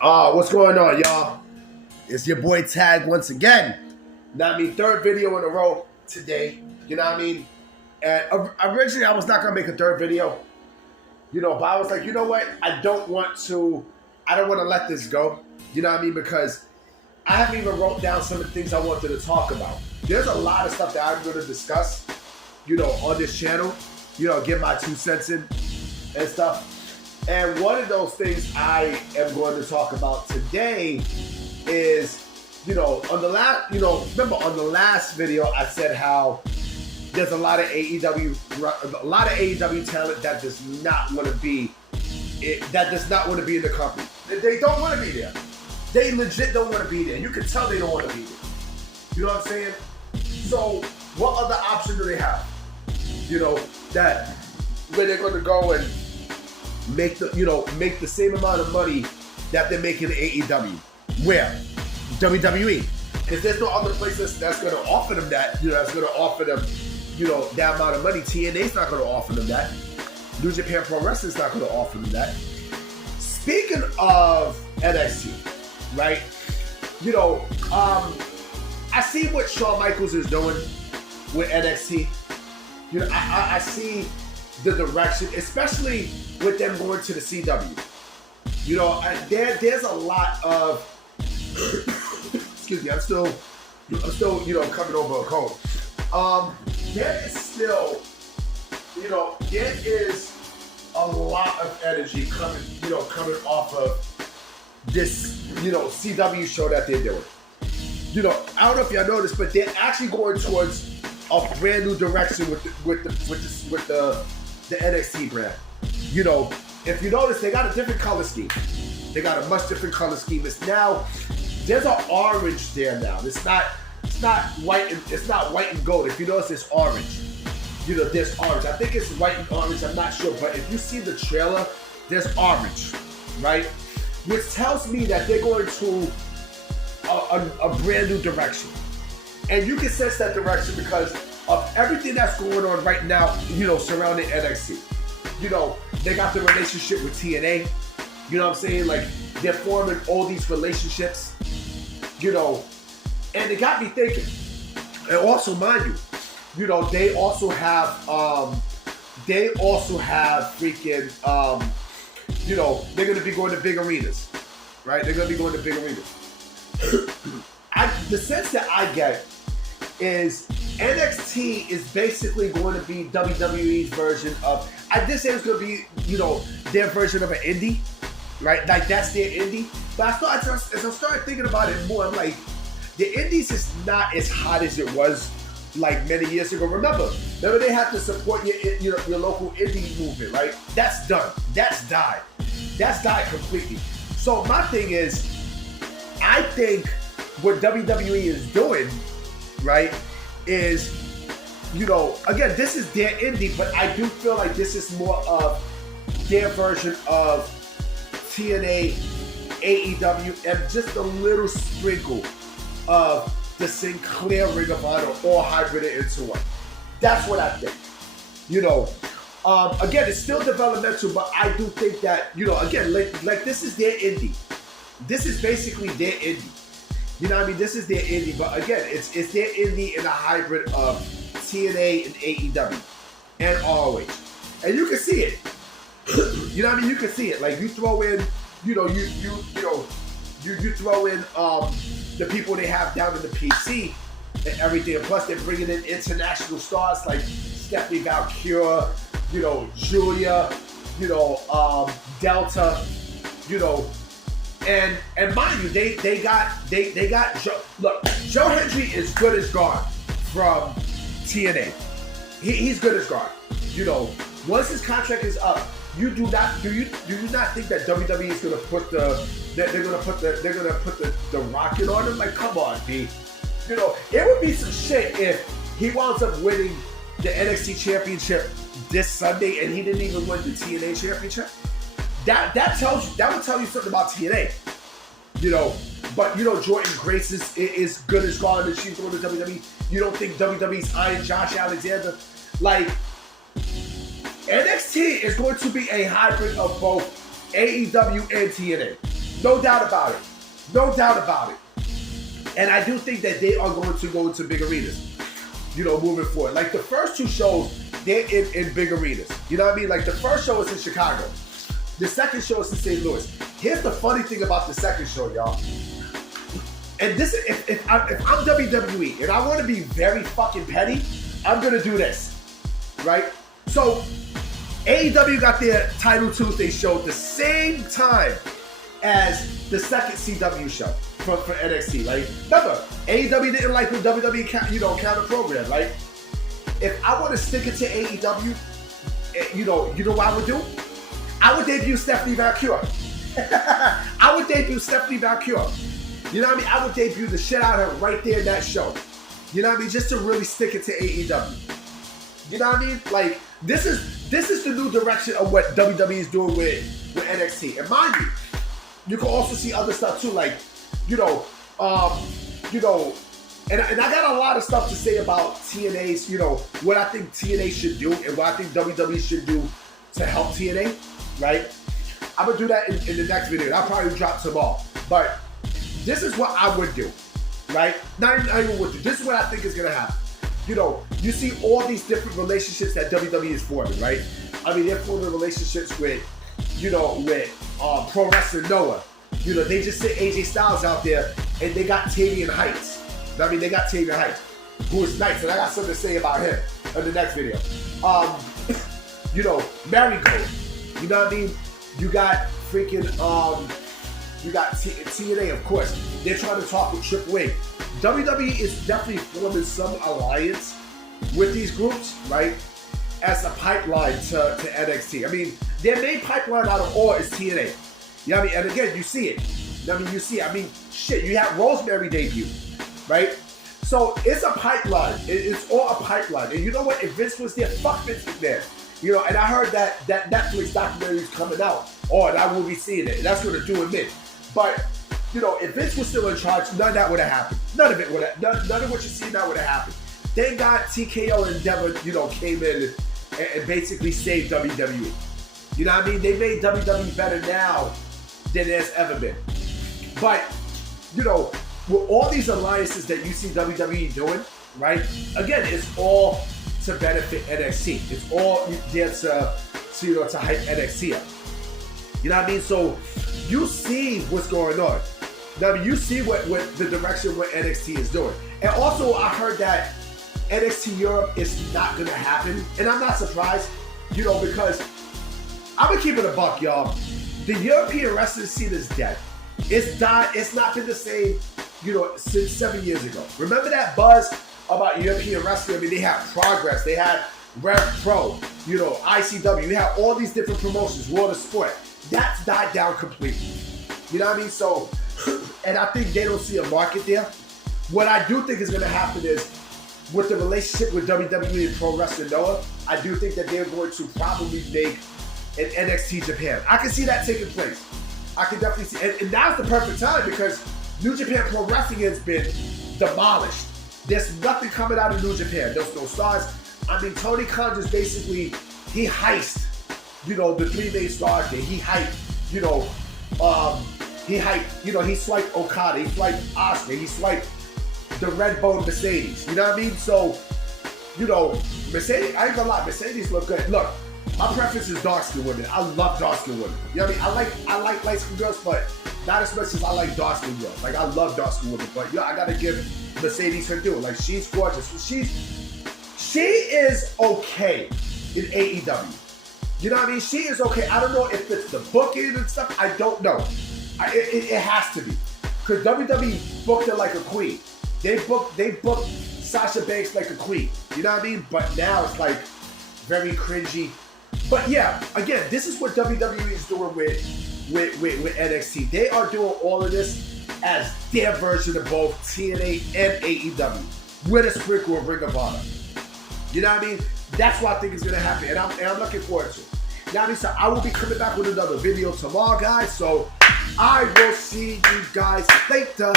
What's going on, y'all? It's your boy Tag once again. You know what I mean? Third video in a row today. You know what I mean? And originally I was not gonna make a third video. But I was like, you know what? I don't want to let this go. You know what I mean? Because I haven't even wrote down some of the things I wanted to talk about. There's a lot of stuff that I'm gonna discuss, on this channel. Give my 2 cents in and stuff. And one of those things I am going to talk about today is, on the last, remember on the last video I said how there's a lot of AEW talent that does not want to be in the company. They don't want to be there. They legit don't want to be there. You can tell they don't want to be there. You know what I'm saying? So what other option do they have? That where they're going to go and make the same amount of money that they're making in AEW. Where? WWE. Because there's no other places that's going to offer them that, that's going to offer them, that amount of money. TNA's not going to offer them that. New Japan Pro Wrestling's not going to offer them that. Speaking of NXT, right? I see what Shawn Michaels is doing with NXT. I see the direction, especially with them going to the CW. There's a lot of excuse me, I'm still coming over a cold. There is still, there is a lot of energy coming off of this, CW show that they're doing. I don't know if y'all noticed, but they're actually going towards a brand new direction with the NXT brand. If you notice, they got a different color scheme. They got a much different color scheme. It's now, there's an orange there now. It's not white and gold. If you notice, it's orange. There's orange. I think it's white and orange. I'm not sure, but if you see the trailer, there's orange, right? Which tells me that they're going to a brand new direction. And you can sense that direction because of everything that's going on right now, surrounding NXT. They got the relationship with TNA. You know what I'm saying? Like, they're forming all these relationships, and it got me thinking. And also, mind you, they also have freaking, they're going to be going to big arenas, right? They're going to be going to big arenas. The sense that I get is NXT is basically going to be WWE's version of, I did say it's going to be, their version of an indie, right? Like, that's their indie. But as I started thinking about it more, I'm like, the indies is not as hot as it was like many years ago. Remember they have to support your local indie movement, right? That's done. That's died. That's died completely. So my thing is, I think what WWE is doing, right, is, again, this is their indie, but I do feel like this is more of their version of TNA, AEW, and just a little sprinkle of the Sinclair Ring of Honor, all hybrided into one. That's what I think. Again, it's still developmental, but I do think that, again, like this is their indie. This is basically their indie. You know what I mean? This is their indie, but again, it's their indie in a hybrid of TNA and AEW and ROH. And you can see it. You know what I mean? You can see it. Like, you throw in, you throw in the people they have down in the PC and everything. And plus, they're bringing in international stars like Stephanie Valkyria, Julia, Delta, and mind you, they got Joe. Look, Joe Hendry is good as gone from TNA. He's good as gone. Once his contract is up, do you not think that WWE is gonna put they're gonna put the rocket on him? Like, come on, B. It would be some shit if he winds up winning the NXT championship this Sunday and he didn't even win the TNA championship. That would tell you something about TNA. But Jordan Grace is good as gone and she's going to WWE. You don't think WWE's eyeing Josh Alexander? Like, NXT is going to be a hybrid of both AEW and TNA. No doubt about it. No doubt about it. And I do think that they are going to go into big arenas, you know, moving forward. Like the first two shows, they're in big arenas. You know what I mean? Like the first show is in Chicago. The second show is in St. Louis. Here's the funny thing about the second show, y'all. And this is, if I'm WWE and I want to be very fucking petty, I'm going to do this, right? So AEW got their Title Tuesday show at the same time as the second CW show for NXT, right? Remember, AEW didn't like the WWE counter program, right? If I want to stick it to AEW, you know what I would do? I would debut Stephanie Valkyrie. I would debut Stephanie Valkyrie. You know what I mean? I would debut the shit out of her right there in that show. You know what I mean? Just to really stick it to AEW. You know what I mean? Like, this is the new direction of what WWE is doing with NXT. And mind you can also see other stuff too, like, and I got a lot of stuff to say about TNA's, what I think TNA should do and what I think WWE should do to help TNA, right? I'm gonna do that in the next video. I'll probably drop some more. But this is what I would do, right? Not even what to do. This is what I think is gonna happen. You see all these different relationships that WWE is forming, right? I mean, they're forming relationships with Pro Wrestling Noah. They just sent AJ Styles out there and they got Tavian Heights. I mean, they got Tavian Heights, who is nice, and I got something to say about him in the next video. Marigold. You know what I mean? You got freaking, you got TNA, of course. They're trying to talk with Triple H. WWE is definitely forming some alliance with these groups, right? As a pipeline to NXT. I mean, their main pipeline out of all is TNA. You know what I mean? And again, you see it. I mean, shit, you have Rosemary debut, right? So it's a pipeline. It's all a pipeline. And you know what? If Vince was there, fuck Vince was there. And I heard that Netflix documentary is coming out. And I will be seeing it. That's what they're doing then. But, if Vince was still in charge, none of that would have happened. None of it would have. None of what you see now would have happened. Thank God TKO and Endeavor, came in and basically saved WWE. You know what I mean? They made WWE better now than there's ever been. But, with all these alliances that you see WWE doing, right? Again, it's all to benefit NXT. It's all there to hype NXT up. You know what I mean? So you see what's going on. Now, you see what the direction what NXT is doing. And also, I heard that NXT Europe is not going to happen. And I'm not surprised, because I'm going to keep it a buck, y'all. The European wrestling scene is dead. It's died. It's not been the same, since 7 years ago. Remember that buzz about European wrestling? I mean, they had Progress. They had Rev Pro, ICW. You have all these different promotions, World of Sport. That's died down completely. You know what I mean? So, and I think they don't see a market there. What I do think is going to happen is, with the relationship with WWE and Pro Wrestling Noah, I do think that they're going to probably make an NXT Japan. I can see that taking place. I can definitely see, and now's the perfect time because New Japan Pro Wrestling has been demolished. There's nothing coming out of New Japan. There's no stars. I mean, Tony Khan just basically, he heist, the three main stars there. He hyped, he swiped Okada, he swiped Asuka, he swiped the Red Bone Mercedes. You know what I mean? So, Mercedes, I ain't gonna lie, Mercedes look good. Look, my preference is dark-skinned women. I love dark-skinned women. You know what I mean? I like light-skinned girls, but not as much as I like dark-skinned girls. Like, I love dark-skinned women, but I gotta give Mercedes her due. Like, she's gorgeous. She is okay in AEW. You know what I mean? She is okay. I don't know if it's the booking and stuff. I don't know. It has to be. Because WWE booked her like a queen. They booked Sasha Banks like a queen. You know what I mean? But now it's like very cringy. But yeah, again, this is what WWE is doing with NXT. They are doing all of this as their version of both TNA and AEW with a sprinkle of Ring of Honor. You know what I mean? That's what I think is going to happen, and I'm looking forward to it. You know what I mean? So I will be coming back with another video tomorrow, guys. So I will see you guys later.